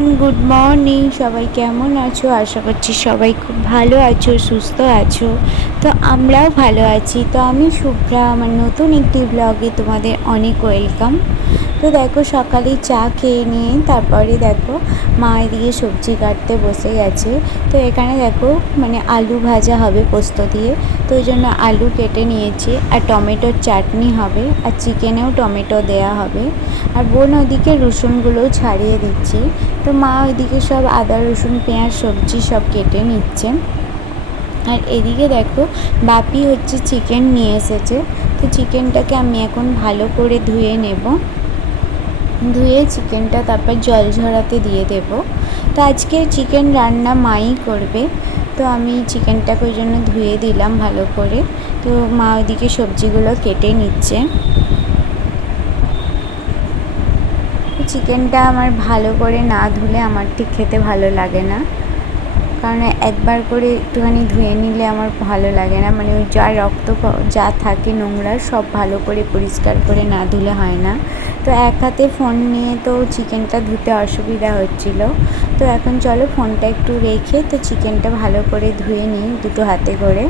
Everyone, good morning. সবাই কেমন আছো? আশা করছি সবাই খুব ভালো আছো, সুস্থ আছো। তো আমরাও ভালো আছি। তো আমি শুভ্রা, আমার নতুন একটি ব্লগে তোমাদের অনেক ওয়েলকাম। তো দেখো, সকালে চা খেয়ে নিয়ে তারপরে দেখো মা এদিকে সবজি কাটতে বসে গেছে। তো এখানে দেখো আলু ভাজা হবে পোস্ত দিয়ে, তো ওই জন্য আলু কেটে নিয়েছি। আর টমেটোর চাটনি হবে, আর চিকেনেও টমেটো দেয়া হবে। আর বোন ওদিকে রসুনগুলোও ছাড়িয়ে দিচ্ছি। তো মা ওইদিকে সব আদা রসুন পেঁয়াজ সবজি সব কেটে নিচ্ছে। আর এদিকে দেখো বাপি চিকেন নিয়ে এসেছে। তো চিকেনটাকে আমি এখন ভালো করে ধুয়ে নেব। ধুয়ে চিকেনটা তারপর জল ঝরাতে দিয়ে দেব। তো আজকে চিকেন রান্না মাই করবে। তো আমি চিকেনটাকে ওই জন্য ধুয়ে দিলাম ভালো করে। তো মা ওইদিকে সবজিগুলো কেটে নিচ্ছে। চিকেনটা আমার ভালো করে না ধুলে আমার ঠিক খেতে ভালো লাগে না, কারণ একবার করে একটুখানি ধুয়ে নিলে আমার ভালো লাগে না। ওই যা রক্ত যা থাকে নোংরা সব ভালো করে পরিষ্কার করে না ধুলে হয় না। তো এক হাতে ফোন নিয়ে তো চিকেনটা ধুতে অসুবিধা হচ্ছিল। তো এখন চলো ফোনটা একটু রেখে তো চিকেনটা ভালো করে ধুয়ে নিই দুটো হাতে করে।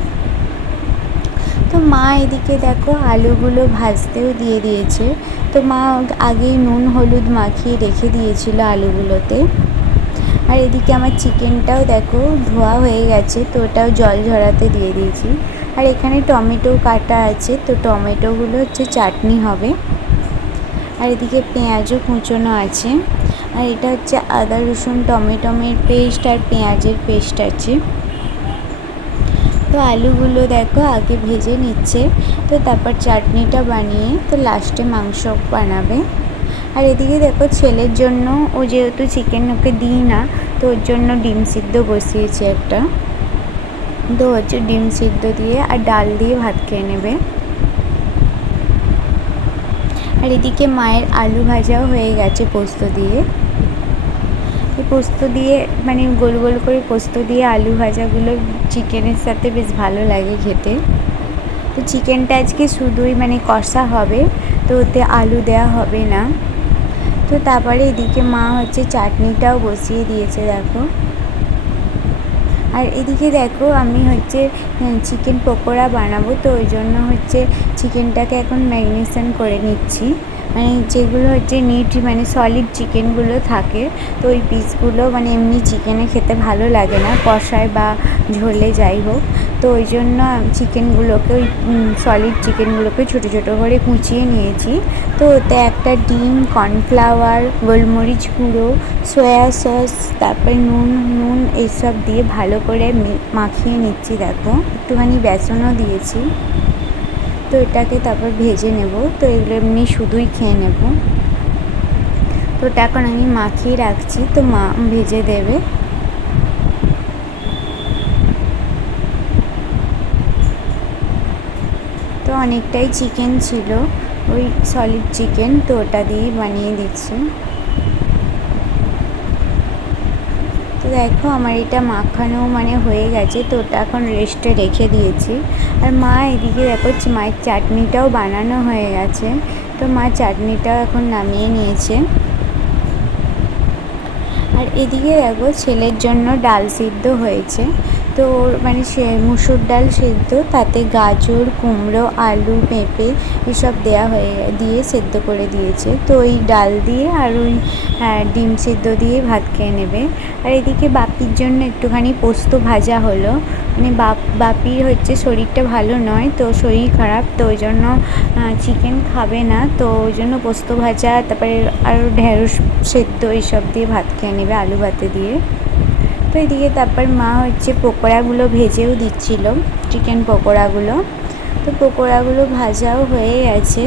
তো মা এদিকে দেখো আলুগুলো ভাজতেও দিয়ে দিয়েছে। তো মা আগেই নুন হলুদ মাখিয়ে রেখে দিয়েছিল আলুগুলোতে। আর এদিকে আমার চিকেনটাও দেখো ধোয়া হয়ে গেছে, তো ওটাও জল ঝরাতে দিয়ে দিয়েছি। আর এখানে টমেটো কাটা আছে, তো টমেটোগুলো চাটনি হবে। আর এদিকে পেঁয়াজও কুচোনো আছে। আর এটা আদা রসুন টমেটোমের পেস্ট আর পেঁয়াজের পেস্ট আছে। তো আলুগুলো দেখো আগে ভেজে নিচ্ছে, তো তারপর চাটনিটা বানিয়ে তো লাস্টে মাংস বানাবে। আর এদিকে দেখো ছেলের জন্য, ও যেহেতু চিকেন ওকে দিই না, তো ওর জন্য ডিম সিদ্ধ বসিয়েছে একটা। তো ডিম সিদ্ধ দিয়ে আর ডাল দিয়ে ভাত খেয়ে নেবে। আর এদিকে মায়ের আলু ভাজাও হয়ে গেছে পোস্ত দিয়ে। পোস্ত দিয়ে গোল গোল করে পোস্ত দিয়ে আলু ভাজাগুলো চিকেনের সাথে বেশ ভালো লাগে খেতে। তো চিকেনটা আজকে শুধুই কষা হবে, তো ওতে আলু দেওয়া হবে না। তো তারপরে এদিকে মা চাটনিটাও বসিয়ে দিয়েছে দেখো। আর এদিকে দেখো আমি চিকেন পকোড়া বানাবো, তো ওই জন্য চিকেনটাকে এখন ম্যারিনেশন করে নিচ্ছি। যেগুলো নিট সলিড চিকেনগুলো থাকে, তো ওই পিসগুলো এমনি চিকেনে খেতে ভালো লাগে না, কষায় বা ঝোলে যাই হোক। তো ওই জন্য চিকেনগুলোকে ওই সলিড চিকেনগুলোকে ছোটো ছোটো করে কুচিয়ে নিয়েছি। তো ওতে একটা ডিম, কর্নফ্লাওয়ার, গোলমরিচ গুঁড়ো, সয়া সস, তারপরে নুন এইসব দিয়ে ভালো করে মাখিয়ে নিচ্ছি দেখো। একটুখানি বেসনও দিয়েছি। তো এটাকে তারপর ভেজে নেব। তো এগুলো এমনি শুধুই খেয়ে নেব। তো ওটা এখন আমি মাখিয়ে রাখছি, তো মা ভেজে দেবে। তো অনেকটাই চিকেন ছিল, ওই সলিড চিকেন, তো ওটা দিয়েই বানিয়ে দিচ্ছি। তো দেখো আমার এটা মাখানো হয়ে গেছে, তো ওটা এখন রেস্টে রেখে দিয়েছি। আর মা এদিকে দেখো মায়ের চাটনিটাও বানানো হয়ে গেছে, তো মা চাটনিটাও এখন নামিয়ে নিয়েছে। আর এদিকে দেখো ছেলের জন্য ডাল সিদ্ধ হয়েছে। তো সে মুসুর ডাল সিদ্ধ, তাতে গাজর, কুমড়ো, আলু, পেঁপে এসব দিয়ে সেদ্ধ করে দিয়েছে। তো ওই ডাল দিয়ে আর ওই ডিম সিদ্ধ দিয়ে ভাত খেয়ে নেবে। আর এদিকে বাপির জন্য একটুখানি পোস্ত ভাজা হলো। বাপির শরীরটা ভালো নয়, তো শরীর খারাপ, তো ওই জন্য চিকেন খাবে না, তো ওই জন্য পোস্ত ভাজা তারপরে আরও ঢেঁড়স সেদ্ধ এইসব দিয়ে ভাত খেয়ে নেবে আলু ভাতে দিয়ে। তো এদিকে তারপর মা পকোড়াগুলো ভেজেও দিচ্ছিল, চিকেন পকোড়াগুলো। তো পকোড়াগুলো ভাজাও হয়ে গেছে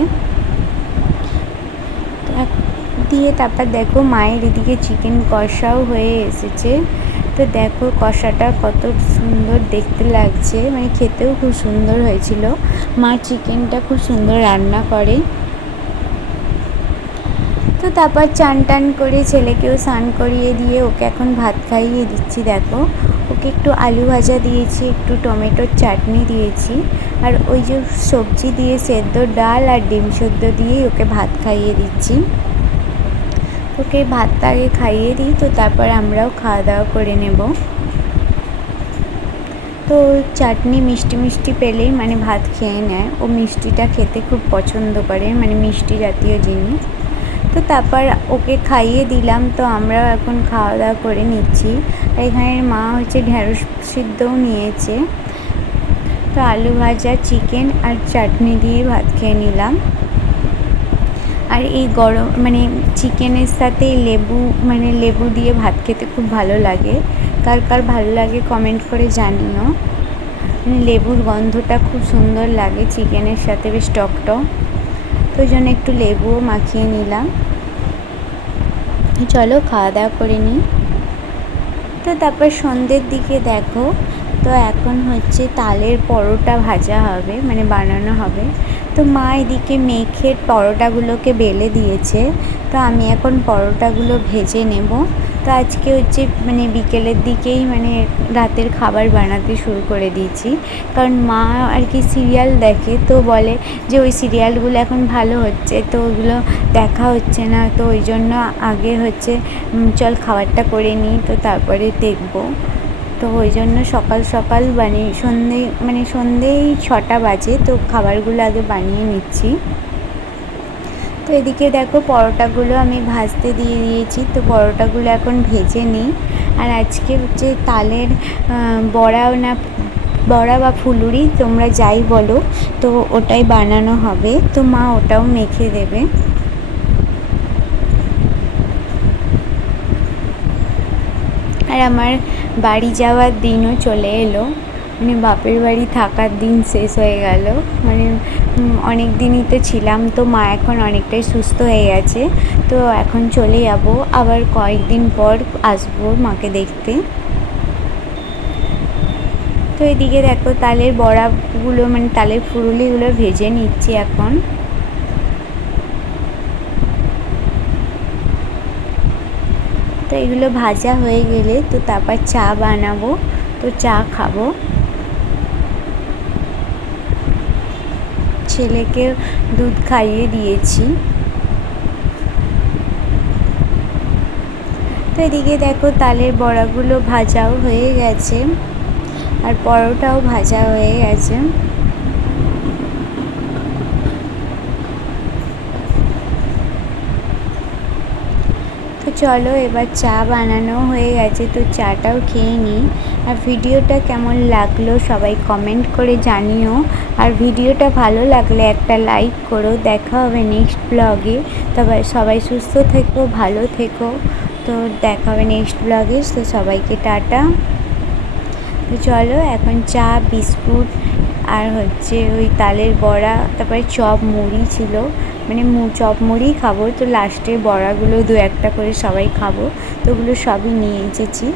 দিয়ে। তারপর দেখো মায়ের এদিকে চিকেন কষাও হয়ে এসেছে। তো দেখো কষাটা কত সুন্দর দেখতে লাগছে, খেতেও খুব সুন্দর হয়েছিল। মা চিকেনটা খুব সুন্দর রান্না করে। তো তারপর চান টান করে ছেলেকেও স্নান করিয়ে দিয়ে ওকে এখন ভাত খাইয়ে দিচ্ছি দেখো। ওকে একটু আলু ভাজা দিয়েছি, একটু টমেটোর চাটনি দিয়েছি, আর ওই যে সবজি দিয়ে সেদ্ধ ডাল আর ডিম সেদ্ধ দিয়েই ওকে ভাত খাইয়ে দিচ্ছি। ওকে ভাতটা আগে খাইয়ে দিই, তো তারপর আমরাও খাওয়া দাওয়া করে নেব। তো চাটনি মিষ্টি মিষ্টি পেলেই মানে ভাত খেয়ে নেয়, ও মিষ্টিটা খেতে খুব পছন্দ করে, মানে মিষ্টি জাতীয় জিনিস। তো তারপর ওকে খাইয়ে দিলাম, তো আমরাও এখন খাওয়া দাওয়া করে নিচ্ছি। আর এখানের মা হচ্ছে ঢ্যাঁড়স সিদ্ধও নিয়েছে। তো আলু ভাজা, চিকেন আর চাটনি দিয়ে ভাত খেয়ে নিলাম। আর এই গরম মানে চিকেনের সাথে লেবু, মানে লেবু দিয়ে ভাত খেতে খুব ভালো লাগে। কার কার ভালো লাগে কমেন্ট করে জানিও। লেবুর গন্ধটা খুব সুন্দর লাগে চিকেনের সাথে, বেশ টকটক। তো ওই জন্য একটু লেবুও মাখিয়ে নিলাম। চলো খাওয়া দাওয়া করে নিই। তো তারপর সন্ধ্যের দিকে দেখো, তো এখন হচ্ছে তালের পরোটা ভাজা হবে, মানে বানানো হবে। তো মা এদিকে মেখে পরোটাগুলোকে বেলে দিয়েছে, তো আমি এখন পরোটাগুলো ভেজে নেব। তো আজকে হচ্ছে মানে বিকেলের দিকেই মানে রাতের খাবার বানাতে শুরু করে দিয়েছি, কারণ মা আর কি সিরিয়াল দেখে, তো বলে যে ওই সিরিয়ালগুলো এখন ভালো হচ্ছে, তো ওইগুলো দেখা হচ্ছে না, তো ওই জন্য আগে হচ্ছে চল খাবারটা করে নিই, তো তারপরে দেখব। তো ওই জন্য সকাল সকাল সন্ধেই 6টা বাজে, তো খাবারগুলো আগে বানিয়ে নিচ্ছি। তো এদিকে দেখো পরোটাগুলো আমি ভাজতে দিয়ে দিয়েছি, তো পরোটাগুলো এখন ভেজে নিই। আর আজকে হচ্ছে তালের বড়া বা ফুলুরি তোমরা যাই বলো, তো ওটাই বানানো হবে, তো মা ওটাও মেখে দেবে। আর আমার বাড়ি যাওয়ার দিনও চলে এলো, মানে বাপের বাড়ি থাকার দিন শেষ হয়ে গেল। মানে অনেক দিনই তো ছিলাম, তো মা এখন অনেকটাই সুস্থ হয়ে গেছে, তো এখন চলে যাব, আবার কয়েকদিন পর আসবো মাকে দেখতে। তো এদিকে দেখো তালের বড়াগুলো, মানে তালের ফুলুরিগুলো ভেজে নিচ্ছি এখন। তো এগুলো ভাজা হয়ে গেলে তো তারপর চা বানাবো, তো চা খাবো। ছেলেকে দুধ খাইয়ে দিয়েছি। তো এদিকে দেখো তালের বড়াগুলো ভাজাও হয়ে গেছে, আর পরোটাও ভাজা হয়ে গেছে। তো চলো এবার চা বানানো হয়ে গেছে, তো চাটাও খেয়ে নিই। আর ভিডিওটা কেমন লাগলো সবাই কমেন্ট করে জানিও। আর ভিডিওটা ভালো লাগলে একটা লাইক করো। দেখা হবে নেক্সট ব্লগে। তবে সবাই সুস্থ থেকো, ভালো থেকো। তো দেখা হবে নেক্সট ব্লগে। তো সবাইকে টাটা। তো চলো এখন চা, বিস্কুট আর হচ্ছে ওই তালের বড়া, তারপরে চপ মুড়ি ছিল, মানে চপ মুড়ি খাবো, তো লাস্টে বড়াগুলো 2-1টা করে সবাই খাবো, তো ওগুলো সবই নিয়ে এসেছি।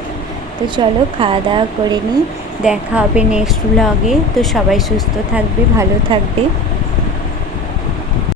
তো চলো খাওয়া দাওয়া করে নিই, দেখা হবে নেক্সট ব্লগে। তো সবাই সুস্থ থাকবে, ভালো থাকবে।